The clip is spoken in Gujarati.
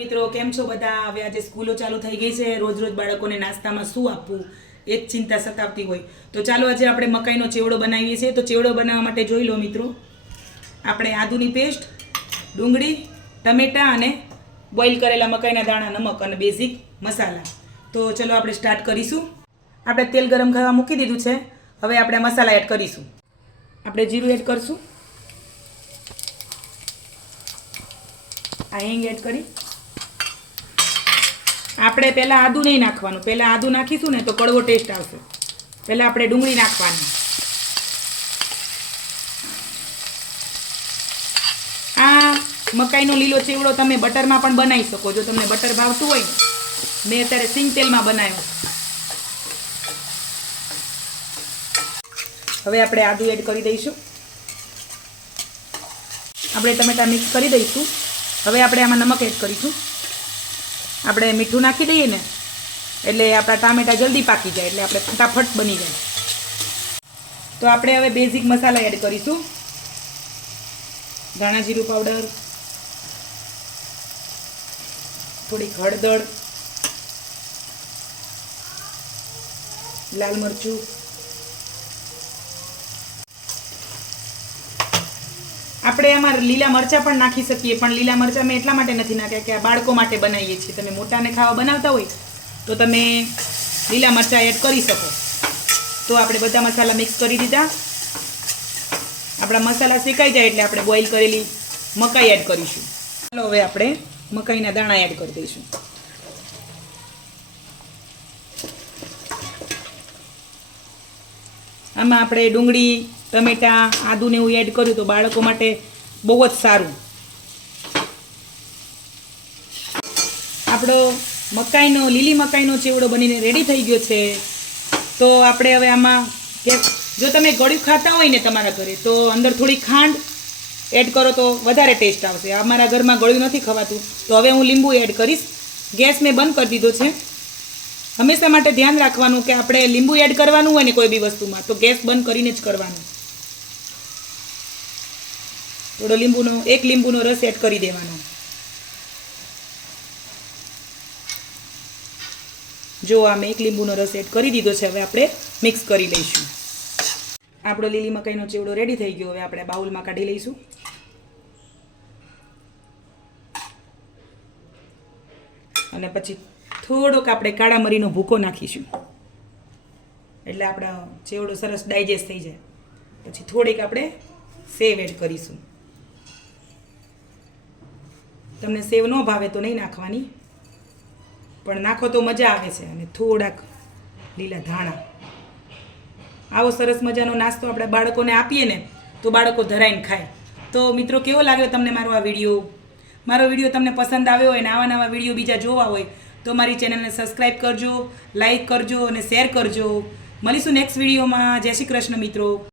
મિત્રો કેમ છો બધા? હવે આજે સ્કૂલો ચાલુ થઈ ગઈ છે. રોજ રોજ બાળકોને નાસ્તામાં શું આપવું એ જ ચિંતા સતાવતી હોય. તો ચાલો આજે આપણે મકાઈનો ચેવડો બનાવીએ છીએ. તો ચેવડો બનાવવા માટે જોઈ લો મિત્રો, આપણે આદુની પેસ્ટ, ડુંગળી, ટમેટાં અને બોઇલ કરેલા મકાઈના દાણા, નમક અને બેઝિક મસાલા. તો ચલો આપણે સ્ટાર્ટ કરીશું. આપણે તેલ ગરમ કરવા મૂકી દીધું છે. હવે આપણે મસાલા એડ કરીશું. આપણે જીરું એડ કરીશું, આ હિંગ એડ કરી. આપણે પહેલાં આદું નહીં નાખવાનું. પહેલાં આદું નાખીશું ને તો કડવો ટેસ્ટ આવશે. પહેલાં આપણે ડુંગળી નાખવાની. આ મકાઈનો લીલો ચેવડો તમે બટરમાં પણ બનાવી શકો, જો તમને બટર ભાવતું હોય. મેં અત્યારે સિંગ તેલમાં બનાવ્યો. હવે આપણે આદું એડ કરી દઈશું. આપણે ટમેટા મિક્સ કરી દઈશું. હવે આપણે આમાં નમક એડ કરીશું. આપણે મીઠું નાખી દઈએ ને એટલે આપણા ટામેટા જલ્દી પાકી જાય, એટલે આપણે ફટાફટ બની જાય. તો આપણે હવે બેઝિક મસાલા એડ કરીશું. ધાણા જીરું પાવડર, થોડીક હળદર, લાલ મરચું, આપણે આમાં લીલા મરચાં પણ નાખી શકીએ, પણ લીલા મરચાં મેં એટલા માટે નથી નાખ્યા કે આ બાળકો માટે બનાવીએ છીએ. તમે મોટાને ખાવા બનાવતા હોય તો તમે લીલા મરચાં એડ કરી શકો. તો આપણે બધા મસાલા મિક્સ કરી દીધા. આપણા મસાલા શેકાઈ જાય એટલે આપણે બોઇલ કરેલી મકાઈ એડ કરીશું. ચાલો હવે આપણે મકાઈના દાણા એડ કરી દઈશું. આમાં આપણે ડુંગળી, ટમેટાં, આદુને એવું એડ કર્યું તો બાળકો માટે બહુ જ સારું. આપણો લીલી મકાઈનો ચેવડો બનીને રેડી થઈ ગયો છે. તો આપણે હવે આમાં જો તમે ગળ્યું ખાતા હોય ને તમારા ઘરે, તો અંદર થોડી ખાંડ એડ કરો તો વધારે ટેસ્ટ આવશે. અમારા ઘરમાં ગળ્યું નથી ખવાતું, તો હવે હું લીંબુ એડ કરીશ. ગેસ મેં બંધ કરી દીધો છે. હંમેશા માટે ધ્યાન રાખવાનું કે આપણે લીંબુ એડ કરવાનું હોય ને કોઈ બી વસ્તુમાં તો ગેસ બંધ કરીને જ કરવાનું. થોડો એક લીંબુનો રસ એડ કરી દેવાનો. જો આમ એક લીંબુનો રસ એડ કરી દીધો છે. હવે આપણે મિક્સ કરી લઈશું. આપણો લીલી મકાઈનો ચેવડો રેડી થઈ ગયો. હવે આપણે બાઉલમાં કાઢી લઈશું. અને પછી થોડોક આપણે કાળા મરીનો ભૂકો નાખીશું, એટલે આપણો ચેવડો સરસ ડાયજેસ્ટ થઈ જાય. પછી થોડીક આપણે સેવ એડ કરીશું. તમને સેવ ન ભાવે તો નહીં નાખવાની, પણ નાખો તો મજા આવે છે. અને થોડાક લીલા ધાણા. આવો સરસ મજાનો નાસ્તો આપણે બાળકોને આપીએ ને તો બાળકો ધરાઈને ખાય. તો મિત્રો, કેવો લાગ્યો તમને મારો આ વિડીયો? મારો વિડીયો તમને પસંદ આવ્યો હોય ને આવા નવા વિડીયો બીજા જોવા હોય તો મારી ચેનલને સબસ્ક્રાઈબ કરજો, લાઈક કરજો અને શેર કરજો. મળીશું નેક્સ્ટ વિડીયોમાં. જય શ્રી કૃષ્ણ મિત્રો.